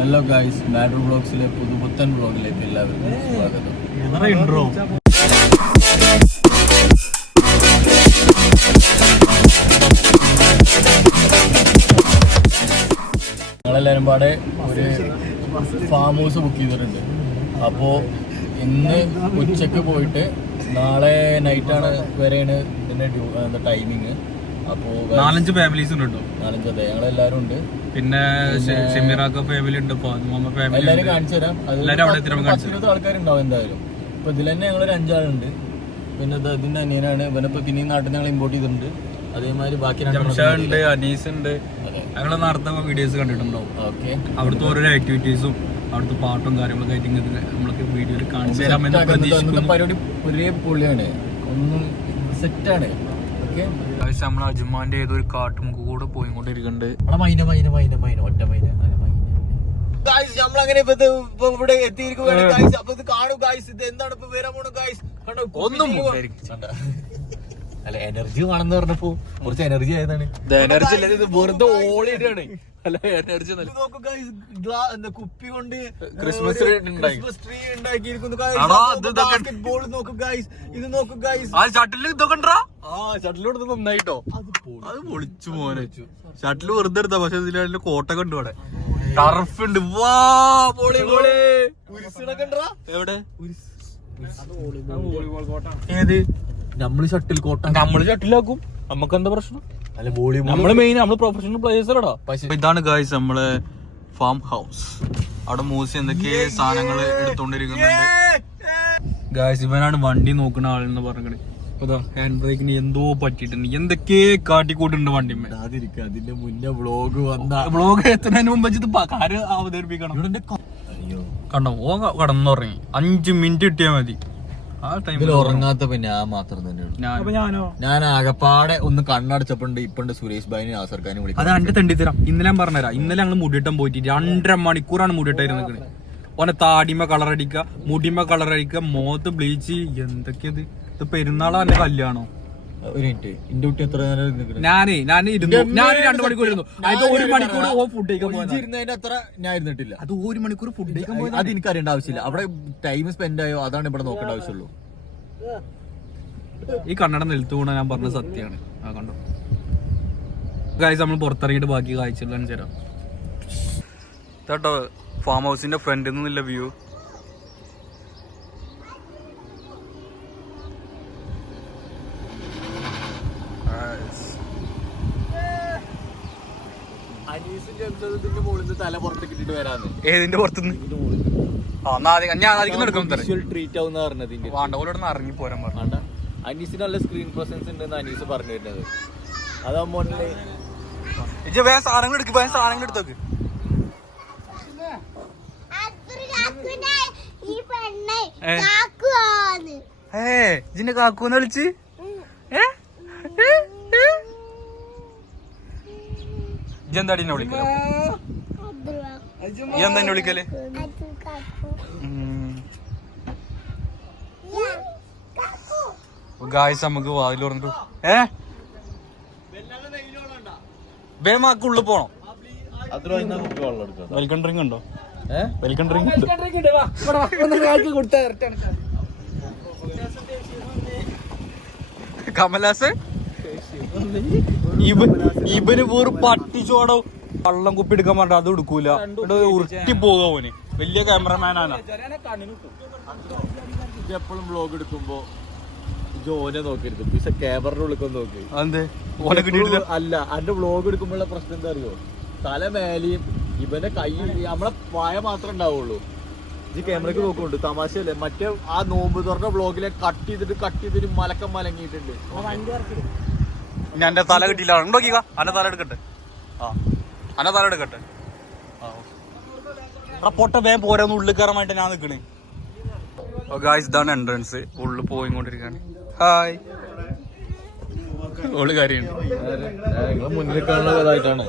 Hello guys murder ബ്ലോഗ്സിലെ പുതുപുത്തൻ ബ്ലോഗിലേക്ക് എല്ലാവർക്കും സ്വാഗതം. ഇൻട്രോ ഞങ്ങളെല്ലാവരും പാടെ ഒരു ഫാം ഹൗസ് ബുക്ക് ചെയ്തിട്ടുണ്ട്. അപ്പോൾ ഇന്ന് ഉച്ചയ്ക്ക് പോയിട്ട് നാളെ നൈറ്റാണ് വരെയാണ് ഇതിന്റെ ടൈമിങ് നാലഞ്ച് ഫാമിലീസ് ഉണ്ട് കേട്ടോ. നാലഞ്ച് അതെ ഞങ്ങളെല്ലാവരും ഉണ്ട്. പിന്നെ ഷെമിറാക്ക ഫാമിലി ഉണ്ട് ഫാത്തിമാമ ഫാമിലി എല്ലാവരും കാണിച്ചു തരാം. എല്ലാവരും അവിടെ എത്തിയിട്ട് കാണിച്ചു ഇരുപത് ആൾക്കാരുണ്ടാവും എന്തായാലും. അപ്പൊ ഇതിൽ തന്നെ ഞങ്ങളൊരു അഞ്ചാളുണ്ട്. പിന്നെ ഇത് ഇതിന്റെ അനിയനാണ്. ഇവനിപ്പോ പിന്നെയും നാട്ടിൽ നിന്ന് ഞങ്ങൾ ഇമ്പോർട്ട് ചെയ്തിട്ടുണ്ട്. അതേമാതിരി ബാക്കി ഉണ്ട് അനീസ് ഉണ്ട്. ഞങ്ങൾ നടത്തുന്ന വീഡിയോസ് കണ്ടിട്ടുണ്ടാവും. ഓക്കെ. അവിടുത്തെ ഓരോ ആക്ടിവിറ്റീസും അവിടുത്തെ പാട്ടും കാര്യങ്ങളൊക്കെ ആയിട്ട് ഇങ്ങനെ നമ്മൾക്ക് വീഡിയോയിൽ കാണിച്ചു തരാമെന്ന് പ്രതീക്ഷിക്കുന്നു. പരിപാടി ഒരേ പൊളിയാണ്. ഒന്നും സെറ്റാണ് ഓക്കെ? ഗായ്സ്, നമ്മൾ അജുമാന്റെ ഏതോ ഒരു കാട്ടുമുക്ക് കൂടെ പോയിക്കൊണ്ടിരിക്കുന്നുണ്ട് മൈന മൈന മൈന മൈന ഒറ്റ മൈന ഗായ്സ് നമ്മൾ അങ്ങനെ ഇപ്പൊ ഇവിടെ എത്തിയിരിക്കുകയാണ്. ഗായ്സ് അപ്പൊ ഇത് കാണും ഗായ്സ് ഇത് എന്താണ് ഇപ്പൊ വരാൻ പോണു ഗായ്സ് കണ്ടോ ഒന്നും? അല്ല എനർജി വേണമെന്ന് പറഞ്ഞപ്പോ കുറച്ച് എനർജി ആയതാണ്. എനർജി അല്ല ഇത് വെറുതെ ഓളിയിട്ടാണ് അല്ല എനർജി ഇത് നോക്കൂ guys, ഗ്ലാ- എന്താ കുപ്പി കൊണ്ട് ക്രിസ്മസ് ക്രിസ്മസ് ട്രീ ഉണ്ടാക്കിയിരിക്കുന്നു. അത് ഇത്. ആ ഷട്ടിൽ ഇതൊക്കെ ആ ഷട്ടിൽ നന്നായിട്ടോ. അത് പൊളി. അത് പൊളിച്ചു മോനെ. ഷട്ടിൽ വെറുതെ എടുത്താ പക്ഷെ ഇതിലെ കോട്ടൊക്കെ ഉണ്ട് ഇവിടെ. ടർഫ് ഉണ്ട്. വാ പൊളി പൊളി. എവിടെ. ഏത്? നമ്മൾ ഷട്ടിൽ കോട്ട. നമ്മൾ ഷട്ടിലാക്കും നമുക്ക് എന്താ പ്രശ്നം? അല്ല വോളിബോൾ. നമ്മൾ മെയിൻ നമ്മൾ പ്രൊഫഷണൽ പ്ലേയേഴ്സ് അല്ലടാ പക്ഷെ- ഇതാണ് ഗായ്സ് നമ്മളെ ഫാം ഹൗസ് അവിടെ മൂസി എന്തൊക്കെ സാധനങ്ങൾ എടുത്തോണ്ടിരിക്കുന്നുണ്ട്. ഗായ്സ് ഇവനാണ് വണ്ടി നോക്കുന്ന ആളെന്ന് പറഞ്ഞത് അതാ ഹാൻഡ് ബ്രേക്കിന് എന്തോ പറ്റിയിട്ടുണ്ട്. എന്തൊക്കെ കാട്ടിക്കൂട്ടുണ്ട് വണ്ടി അതിന്റെ മുന്നേ വ്ളോഗ് വന്ന. വ്ളോഗ് എത്തുന്നതിന് മുമ്പ് ഇത് കാര്യം അവതരിപ്പിക്കണം. കണ്ടോ ഓ കടന്നുറങ്ങി. അഞ്ച് മിനിറ്റ് കിട്ടിയാ മതി. ഇതിൽ ഉറങ്ങാത്ത പിന്നെ ആ മാത്രം തന്നെയുള്ളൂ ഞാനോ. ഞാൻ ആകപ്പാടെ ഒന്ന് കണ്ണടച്ചപ്പോണ്ട് ഇപ്പണ്ട് സുരേഷ് ഭായിനെ വിളിക്കും അത് വിളിക്കാം എന്റെ തെണ്ടിത്തരാം. ഇന്നലെ ഞാൻ പറഞ്ഞുതരാം. ഇന്നലെ ഞങ്ങൾ മുടിയിട്ടം പോയിട്ട് രണ്ടര മണിക്കൂറാണ് മുടിയിട്ടായിരുന്നു നിൽക്കുന്നത് ഓനെ താടിമ കളർ അടിക്ക മുടിമ കളർ മോത്ത് ബ്ലീച്ച്. എന്തൊക്കെയത് ഇത് പെരുന്നാളോ അല്ലെ കല്യാണോ? ഒരു മിനിറ്റ് ഇന്റെ കുട്ടി എത്ര നേരം ഞാനേ ഞാൻ ഇരുന്നു. ഞാൻ രണ്ടു മണിക്കൂർ ഇരുന്നു. അത് ഒരു മണിക്കൂർ ഓ ഫുഡ് കഴിക്കാൻ അത്ര ഞാൻ ഇരുന്നിട്ടില്ല. അത് ഒരു മണിക്കൂർ ഫുഡ് കഴിക്കാൻ പോയത് അത് എനിക്ക് അറിയേണ്ട ആവശ്യമില്ല. അവിടെ ടൈം സ്പെൻഡ് ആയോ? അതാണ് ഇവിടെ നോക്കേണ്ട ആവശ്യമുള്ളൂ. ഈ കണ്ണട നിലത്ത് കൂടെ ഞാൻ പറഞ്ഞ സത്യമാണ്. ആ കണ്ടോ? കാഴ്ച നമ്മൾ പുറത്തിറങ്ങിയിട്ട് ബാക്കി കാഴ്ചകൾ ചേരാം കേട്ടോ ഫാം ഹൗസിന്റെ ഫ്രണ്ടിൽ നിന്നുള്ള വ്യൂ ഏതിന്റെ പുറത്തുനിന്ന്? ഞാൻ ആദ്യം എടുക്കാൻ ട്രീറ്റ് ആവുന്ന പറഞ്ഞത് ഇതിന്റെ വാണ്ട പോലെ ഇവിടെ ഇറങ്ങി പോരാൻ പറഞ്ഞു. അനീസിന് നല്ല സ്ക്രീൻ പ്രസൻസ് ഉണ്ടെന്ന് അനീസ് പറഞ്ഞു വരുന്നത്. അതാകുമ്പോ ഇജ്ജ് വേഗം സാധനങ്ങൾ എടുക്ക് വേഗം സാധനങ്ങൾ എടുത്തേക്ക്. ഈ പെണ്ണെ ഏ. ഇജിന്റെ കാക്കൂന്ന് വിളിച്ച്? ഏ? ഏ? എന്നെ വിളിക്കല? എന്താ എന്നെ വിളിക്കൽ? ഗായ്സ് നമുക്ക് വാതിൽ തുറന്നിട്ടു. ഏ? വേമാക്ക് ഉള്ളിൽ പോണോ. വെൽക്കം ഡ്രിങ്ക് ഉണ്ടോ? വെൽക്കം ഡ്രിങ്ക് ഉണ്ടോ. കമലാസ്? ഇവന് വേറെ പട്ടിച്ചോടോ വള്ളം കുപ്പി എടുക്കാൻ പറഞ്ഞ അത് എടുക്കൂല. ഉരുട്ടി പോകാ ഓന്. വലിയ ക്യാമറമാനാണ് എപ്പോഴും ബ്ലോഗ് എടുക്കുമ്പോ ജോനെ നോക്കരുത് പക്ഷെ ക്യാമറയുടെ ഉള്ളിൽ നോക്കി. അല്ല അന്റെ ബ്ലോഗ് എടുക്കുമ്പോഴുള്ള പ്രശ്നം എന്താ അറിയോ? തല മേലെയും ഇവന്റെ കൈ നമ്മളെ വായ മാത്രമേ ഉണ്ടാവുള്ളൂ. ഈ ക്യാമറക്ക് നോക്കുന്നുണ്ട്. തമാശയല്ലേ? മറ്റേ ആ നോമ്പ് തുറന്ന ബ്ലോഗിലെ കട്ട് ചെയ്തിട്ട് കട്ട് ചെയ്തിട്ട് മലക്കം മലങ്ങിയിട്ടുണ്ട്. ഞാൻ എന്റെ തല കിട്ടിയില്ല. ഉണ്ടോക്കിക്ക അന്റെ തല എടുക്കട്ടെ. ആ. അന്റെ തല എടുക്കട്ടെ. ആ വേം പൊട്ട വേഗം പോരാന്ന് ഉള്ളിൽ കയറാമായിട്ട് ഞാൻ ഗായ്സ് ഇതാണ് എൻട്രൻസ് ഉള്ളിൽ പോയിക്കൊണ്ടിരിക്കാണ്. ഹായ് ഓൾ കാര്യമുണ്ട് മുന്നിൽ കാണുന്ന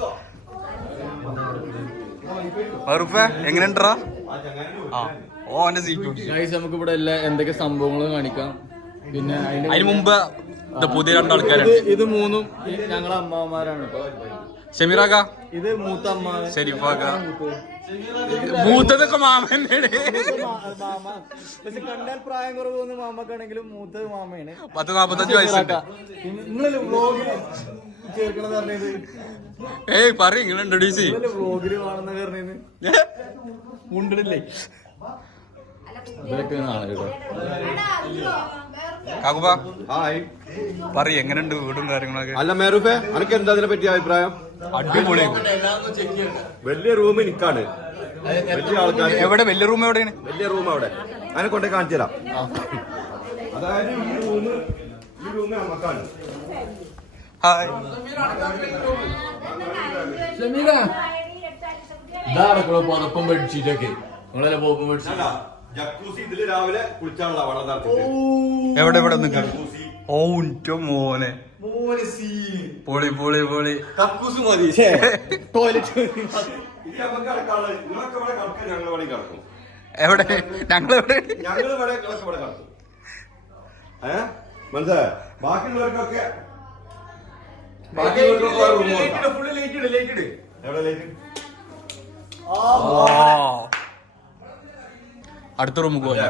അറുപ്പ എങ്ങനെയുണ്ടാ ആ ഓ എന്റെ സീറ്റ് ഗൈസ് നമുക്ക് ഇവിടെ എല്ലാ എന്തൊക്കെ സംഭവങ്ങൾ കാണിക്കാം. പിന്നെ അതിന് മുമ്പ് ഇത് പുതിയ രണ്ട് ഇത് ഇത് മൂന്നും ഞങ്ങളെ അമ്മമാരാണ് ഷെമിറാക ഷമീറാക്ക ഇത് മൂത്ത അമ്മ ഷെരീഫാക്ക മൂത്തതൊക്കെ മാമന്നെയാണ് മാമ. പക്ഷെ കണ്ടാൽ പ്രായം കുറവ് മാമക്കാണെങ്കിലും മൂത്തത് മാമയാണ്. പത്ത് നാപ്പത്തഞ്ച് വയസ്സുണ്ട്. നിങ്ങളല്ലേ വ്ളോഗിൽ ചേർക്കണെന്ന് പറഞ്ഞത്. ഏയ് പറ ഇങ്ങനെ ഇൻട്രൊഡ്യൂസ് ചെയ്യും. വ്ളോഗിൽ കാണുന്ന പറഞ്ഞത്. ഉണ്ടല്ലേ കേട്ടോ ഹായ്. പറ എങ്ങനെയുണ്ട് വീടും കാര്യങ്ങളൊക്കെ? അല്ല മേറൂഫെ അനക്ക് എന്താ അതിനെ പറ്റി അഭിപ്രായം? അടിപൊളി. വലിയ റൂം എനിക്കാണ്. വലിയ ആൾക്കാർ എവിടെ? വലിയ റൂം എവിടെയാണ് വലിയ റൂം അവിടെ. അതിനെ കൊണ്ടേ കാണിച്ചു തരാം. അതായത് ഈ റൂം ഈ റൂം നമുക്കാണ്. ഹായ്. ഇതാണ് പുതപ്പം പഠിച്ചിട്ടൊക്കെ നിങ്ങളെ പോകുമ്പോൾ ബെഡ്ഷീറ്റ്. ജക്കൂസി ഇതിൽ രാവിലെ കുളിച്ചാനുള്ള വെള്ളം നിറച്ചിട്ട് എവിടെ എവിടെ നിൽക്കാൻ ഓ മോനെ. മോനെ പൊളി പൊളി പൊളി. കക്കൂസ് മതി. ടോയ്ലറ്റ് എവിടെ? ഞങ്ങൾ എവിടെ? ഞങ്ങൾ ഇവിടെ ഇവിടെ കിടക്കും. ഏ? മനസ്സിലായോ? ബാക്കിയുള്ളവർക്കൊക്കെ ബാക്കിയുള്ളവർക്കൊക്കെ റൂം എവിടെ ലൈറ്റ് അടുത്ത റൂമിൽ പോയാ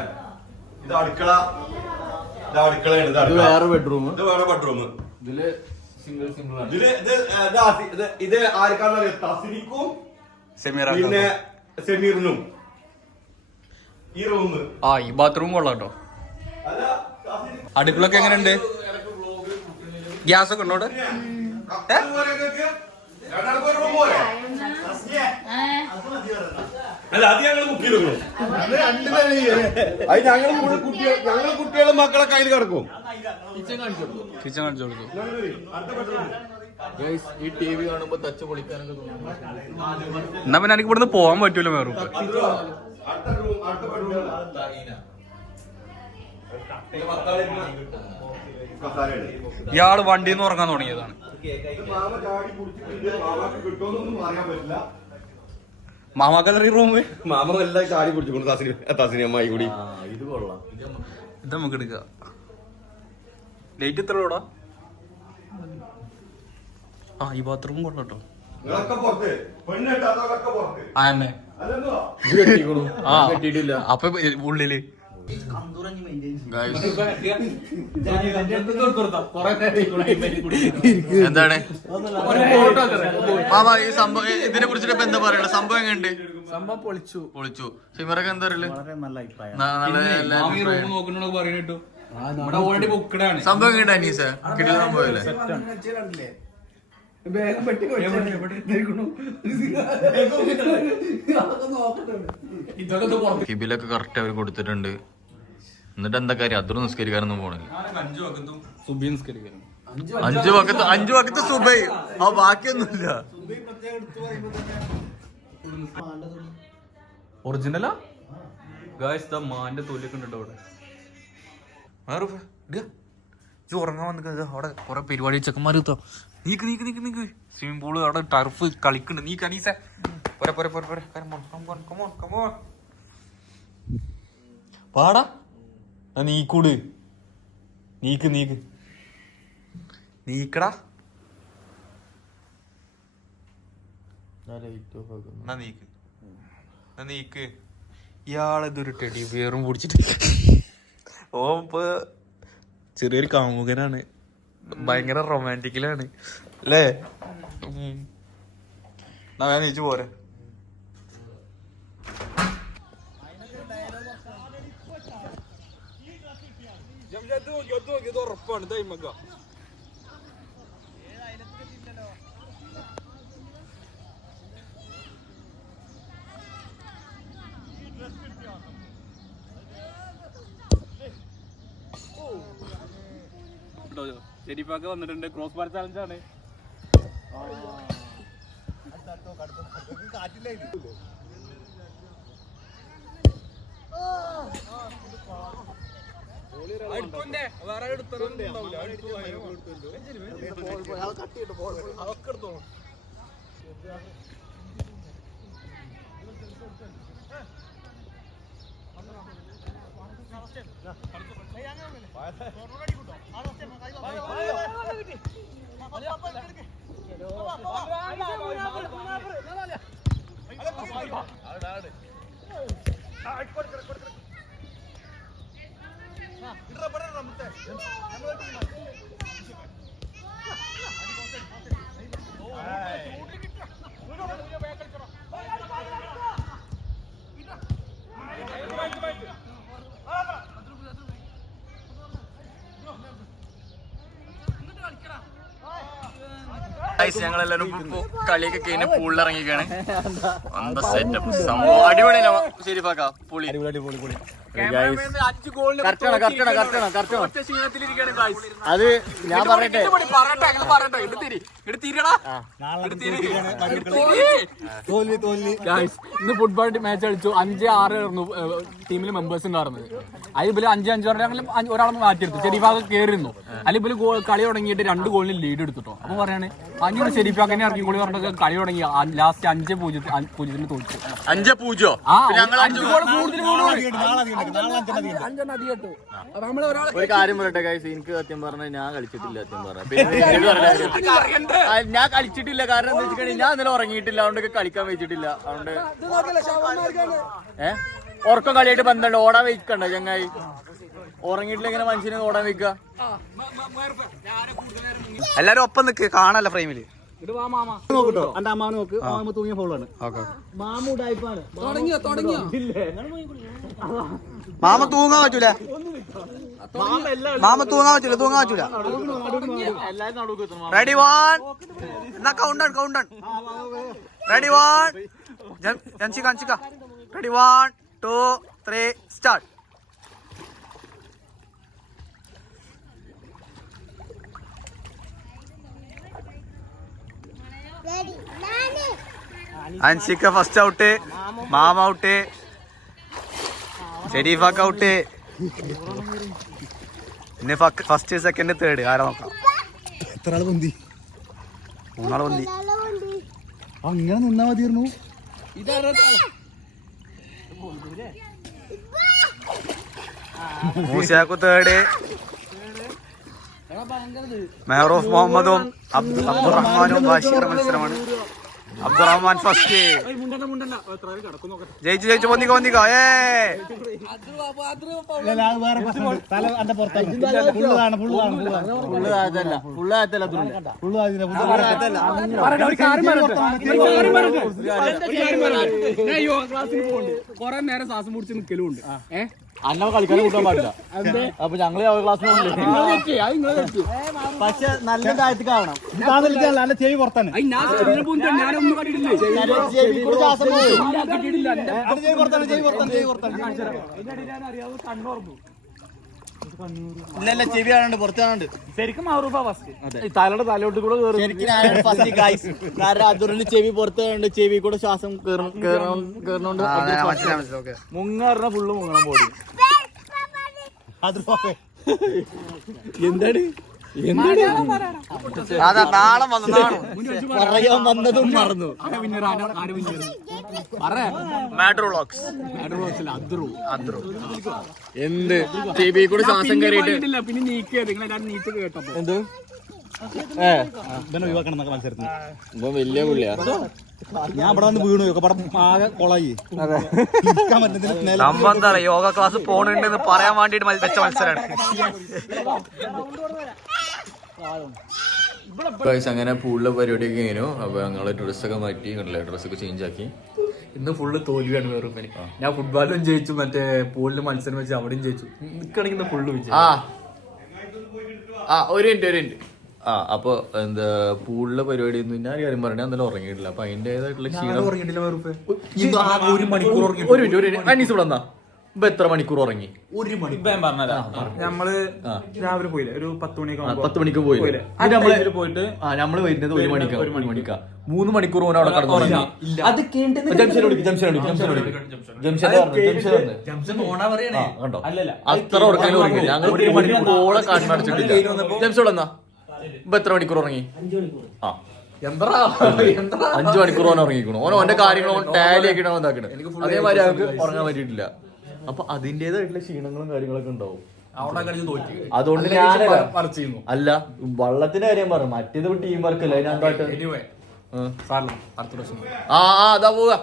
ഇത് അടുക്കള. ഇത് അടുക്കളയാണ് ഇത് ഇത് അടുക്കള വേറെ ബെഡ്റൂം ഇത് വേറെ ബെഡ്റൂം ഇതിൽ സിംഗിൾ സിംഗിൾ ആണ്. ഇതിൽ ഇത് ഏ, ഇത് ആസി- ഇത് ഇത് ആർക്കാണെന്ന് അറിയാം? തസിനിക്കും സെമീറ പിന്നെ സെമീറിനും. ഈ റൂം ആ ഈ ബാത്റൂം കൊള്ളാം കേട്ടോ അല്ല തസിനി അടുക്കളൊക്കെ എങ്ങനെയുണ്ട്? ഗ്യാസ് ഒക്കെ ഉണ്ടോ അവിടെ? കപ്പൽ പോലെ ഇങ്ങക്ക് രണ്ടാൾക്ക് ഒരു room? അല്ല അത് ഞങ്ങൾ ബുക്ക് അത് ഞങ്ങൾ കുട്ടികൾ ഞങ്ങൾ കുട്ടികളും മക്കളൊക്കെ അതിൽ കിടക്കും. കിച്ചൺ കാണിച്ചു കൊടുക്കും. ഈ ടി വി കാണുമ്പോ തച്ച് പൊളിക്കാനൊക്കെ തോന്നുന്നു. എന്നാ പിന്നെ എനിക്ക് ഇവിടുന്ന് പോകാൻ പറ്റൂല വേറെ അടുത്ത റൂം അടുത്ത ബെഡ്റൂം കസാരയുണ്ട് ഇയാൾ വണ്ടിന്ന് ഉറങ്ങാൻ തുടങ്ങിയതാണ്. കിട്ടുമെന്നൊന്നും അറിയാൻ പറ്റില്ല. മാമാ കലറി റൂം മാമ എല്ലാം ചാടി പിടിച്ചു തസിനി തസിനി അമ്മായി കൂടി. ആ ഇത് കൊള്ളാം. ഇത് നമുക്ക് എടുക്കാം. ലൈറ്റ് എത്ര കൂടാ ആ ഈ ബാത്റൂം കൊള്ളാം കേട്ടോ. അപ്പൊ ഉള്ളിൽ. എന്താണ്? മാമ ഈ സംഭവം ഇതിനെ കുറിച്ചിട്ട് ഇപ്പൊ എന്താ പറയണ സംഭവം എങ്ങനെയുണ്ട്? സംഭവം പൊളിച്ചു. പൊളിച്ചു. സിമറൊക്കെ എന്താ പറയൽ? നല്ല അഭിപ്രായം. സംഭവം എങ്ങനെയുണ്ട് അനീസ? കിട്ടിയ സംഭവല്ലേ വേഗം പെട്ടി കിബിലൊക്കെ കറക്റ്റ് അവർ കൊടുത്തിട്ടുണ്ട്. എന്നിട്ട് എന്താ കാര്യം? അത്ര നിസ്കരിക്കാനൊന്നും പോണില്ല. അഞ്ചു വക്കത്തും അഞ്ചു വക്കത്ത് സുബൈ. ആ ബാക്കിയൊന്നുമില്ല. ഒറിജിനലാ ഗായ്സ് ദ മാന്റെ തൊലിയൊക്കെ ഉണ്ട് അവിടെ. ഉറങ്ങാൻ വന്നിട്ട് അവിടെ കുറെ പരിപാടി ചെക്കന്മാർ കിട്ടോ നീക്ക് നീക്ക് നീക്ക് നീക്ക്. സ്വിമ്മിംഗ് പൂൾ അവിടെ ടർഫ് കളിക്കുന്നുണ്ട്. നീ കനീസ പോരെ പോരെ പോരെ പോരെ. കമോൺ കമോൺ കമോൺ കമോൺ പാടാ. ആ നീക്കൂട് നീക്ക് നീക്ക്. നീക്കടാ. എന്നാ നീക്ക്. എന്നാ നീക്ക്. ഇയാളിതൊരു ടെഡി ബിയറും പിടിച്ചിട്ട് ഓ ഇപ്പൊ ചെറിയൊരു കാമുകനാണ്. ഭയങ്കര റൊമാന്റിക്കലാണ് അല്ലേ? ഞാൻ നീച്ചു പോരെ. ജംഷാദ് നോക്കി അത് നോക്കി ഇത് ഉറപ്പാണ്. തൈമക്ക ഷെരീഫാക്ക വന്നിട്ടുണ്ട്. ക്രോസ് ബാർ ചാലഞ്ച് ആണ്. കാറ്റില്ല വേറെ അതൊക്കെ എടുത്തോളൂ. കൊടുക്ക കൊടുക്ക ഞങ്ങളെല്ലാരും ഇപ്പൊ കളിയൊക്കെ കഴിഞ്ഞ് പൂളിൽ ഇറങ്ങിക്കാണ് സെറ്റപ്പ് സംഭവം. അടിപൊളിയല്ല ശരിപ്പാക്ക പുളി. അടിപൊളി കറക്റ്റാണ് കറക്റ്റാണ് അത് ഞാൻ പറയട്ടെ. ഇന്ന് ഫുട്ബോൾ മാച്ച് കളിച്ചു. അഞ്ച് ആറ് ആയിരുന്നു ടീമിൽ മെമ്പേഴ്സ് ഉണ്ടായിരുന്നത്. അതിൽ ഇവർ അഞ്ച് അഞ്ച് പറഞ്ഞാൽ ഒരാളെ മാറ്റിയെടുത്തു. ഷെരീഫാക്ക് കയറിയിരുന്നു അതിൽ ഇവർ ഗോൾ കളി തുടങ്ങിയിട്ട് രണ്ട് ഗോളിന് ലീഡ് എടുത്തിട്ടോ. അപ്പൊ പറയാണ് അഞ്ഞൂറ് ഷെരീഫാക്കിനെ ഇറങ്ങി ഗോളി പറഞ്ഞിട്ട് കളി തുടങ്ങി. ലാസ്റ്റ് അഞ്ച് പൂജ്യത്തിന് അഞ്ച് പൂജ്യത്തിന് തോറ്റു. അഞ്ച് പൂജ്യോ? ആ അഞ്ച് ഗോൾ കൂടുതൽ അഞ്ചെണ്ണം അധികം കേട്ടോ അപ്പൊ നമ്മൾ ഒരാളെ ഒരു കാര്യം പറയട്ടെ ഗൈസ് എനിക്ക് സത്യം പറഞ്ഞാൽ ഞാൻ കളിച്ചിട്ടില്ല സത്യം പറഞ്ഞാൽ പിന്നെ എന്നോട് പറഞ്ഞ ആ, ഞാൻ കളിച്ചിട്ടില്ല. കാരണം എന്താ വെച്ചിട്ടുണ്ടെങ്കിൽ ഞാൻ ഇന്നലെ ഉറങ്ങിയിട്ടില്ല. അതുകൊണ്ട് കളിക്കാൻ വെച്ചിട്ടില്ല. അതുകൊണ്ട് ഏ? ഉറക്കം കളിയായിട്ട് ബന്ധമുണ്ട്. ഓടാൻ വെക്കണ്ട ചങ്ങായി. ഉറങ്ങിയിട്ടില്ല ഇങ്ങനെ മനുഷ്യനെ ഓടാൻ വെക്കുക എല്ലാരും ഒപ്പം നിക്ക്. കാണല്ല ഫ്രെയിമിൽ നോക്കട്ടോ. എന്റെ അമ്മാവ് നോക്ക്. തൂങ്ങിയ ഫോളാണ് തുടങ്ങിയോ തുടങ്ങിയോ? മാമ തൂങ്ങാൻ പറ്റൂല. മാമ തൂങ്ങാൻ പറ്റൂല തൂങ്ങാൻ പറ്റൂല. റെഡി വൺ എന്നാ കൗണ്ടൺ കൗണ്ടൺ റെഡി വൺ ജംസിക്ക ജൻസിക്ക ready one two three start അൻസിക്ക first out മാമ ഔട്ട് ഷെരീഫാക്ക് ഔട്ട് പിന്നെ ഫസ്റ്റ് സെക്കൻഡ് തേർഡ് ആരാ നോക്കാം? എത്ര ആൾ പൊന്തി? മൂന്നാൾ പൊന്തി. അങ്ങനെ നിന്നാ മതിയായിരുന്നു. മൂസിയാക്കു തേർഡ് മെഹറൂഫ് മുഹമ്മദും അബ്ദുൾ അബ്ദുറഹ്മാനും ബാഷിയുടെ മത്സരമാണ്. അബ്ദുറഹ്മാൻ ഫസ്റ്റ് ജയിച്ചു ജയിച്ചു പൊന്നിക്കോ പൊന്നിക്കോ ഏ കുറെ നേരം ശ്വാസം മുടിച്ച് നിക്കലും ഉണ്ട് ഏഹ് അന്ന കളിക്കാൻ കൂട്ടാൻ പാടില്ല അപ്പൊ ഞങ്ങൾ ക്ലാസ് പക്ഷെ നല്ല താഴത്തേക്കാവണം എന്റെ ചെവി പുറത്താണ് ചെവി ചെവി ചെവി ഇല്ല ചെവി പുറത്ത് കാണുന്നുണ്ട് ശരിക്കും ഫസ്റ്റ് തലയുടെ തലോട്ട് കൂടെ കയറി ശരിക്കും ഫസ്റ്റ് ഗൈസ് കാരണം അതുറിന്റെ ചെവി പുറത്ത് കണ്ട് ചെവി കൂടെ ശ്വാസം കേറണോണ്ട് മുങ്ങാറിന ഫുള്ള് മുങ്ങണം പോകെ. എന്താണ്? അതാ നാളെ പറയാൻ വന്നതും മറന്നു. എന്ത്? ചെവി കൂടെ ശ്വാസം കയറിയിട്ട് പിന്നെ നീക്കിയത് നിങ്ങൾ കേട്ടപ്പോ. എന്ത്? ഏ. ഇവനെ ഒഴിവാക്കണം എന്നൊക്കെ മത്സരത്തിന്. വലിയ പുള്ളിയാ. ഞാൻ ഇവിടെ വന്ന് വീണു. പടം ആകെ കൊളായി. യോഗ ക്ലാസ് പോണുണ്ടെന്ന് പറയാൻ വേണ്ടിട്ട് വെച്ച മത്സരമാണ് ഗൈസ് അങ്ങനെ പൂളിലെ പരിപാടിയൊക്കെ കഴിഞ്ഞു. അപ്പൊ ഞങ്ങൾ ഡ്രസ്സൊക്കെ മാറ്റി കണ്ടില്ലേ? ഡ്രസ്സൊക്കെ ചേഞ്ച് ആക്കി. ഇന്ന് ഫുള്ള് തോൽവിയാണ് വേറെ ഞാൻ ഫുട്ബോളിലും ജയിച്ചു മറ്റേ പൂളിലും മത്സരം വെച്ച് അവിടെയും ജയിച്ചു. നിൽക്കണെങ്കിൽ ഇന്ന് ഫുള്ള് വിജയം. ആ. ആ ഒരു മിനിറ്റ് ഒരു മിനിറ്റ് ആ അപ്പൊ എന്താ പൂളിലെ പരിപാടി ഒന്നും ഞാൻ കാര്യം പറഞ്ഞാൽ അന്നേരം ഉറങ്ങിയിട്ടില്ല. അപ്പൊ അതിന്റേതായിട്ടുള്ള ക്ഷീണം. ഒരു മണിക്കൂർ ഉറങ്ങി ഒരു മിനിറ്റ് ഒരു മിനിറ്റ് അനീസ് ഇവിടെ എന്നാ ഇപ്പൊ എത്ര മണിക്കൂർ ഉറങ്ങി? ഒരു മണിക്കൂർ. നമ്മൾ രാവിലെ പോയില്ലേ? ഒരു പത്ത് മണിയൊക്കെ പത്ത് മണിക്ക് പോയി പോയില്ലേ? നമ്മൾ പോയിട്ട് ആ നമ്മൾ വരുന്നത് ഒരു മണിക്കാ ഒരു മണിക്കാ. മൂന്ന് മണിക്കൂർ ഓൻ അവിടെ കടന്നു അത് കണ്ടോ. അത്ര ഉറക്കാൻ ഉറങ്ങി ഞങ്ങൾ ഒരു മണിക്കൂറോളം കാട്ടിനടച്ചിട്ടില്ല ജംഷൻ എന്നാ ഇപ്പൊ എത്ര മണിക്കൂർ ഉറങ്ങി? ആ. അഞ്ചു മണിക്കൂർ ഓൻ ഉറങ്ങിക്കണു ഓൻ ഓന്റെ കാര്യങ്ങൾ ഓൻ ടാലി ആക്കിയിട്ട് ഇതാക്കണേ അതേമാതിരി അവർക്ക് ഉറങ്ങാൻ പറ്റിയിട്ടില്ല. അപ്പൊ അതിന്റേതായിട്ടുള്ള ക്ഷീണങ്ങളും കാര്യങ്ങളൊക്കെ ഉണ്ടാവും. അതുകൊണ്ട് ഞാൻ അല്ല വള്ളത്തിന്റെ കാര്യം പറ മറ്റേത് ടീം വർക്ക് അല്ലേ? ഞാൻ ആ അതാ പോവാ.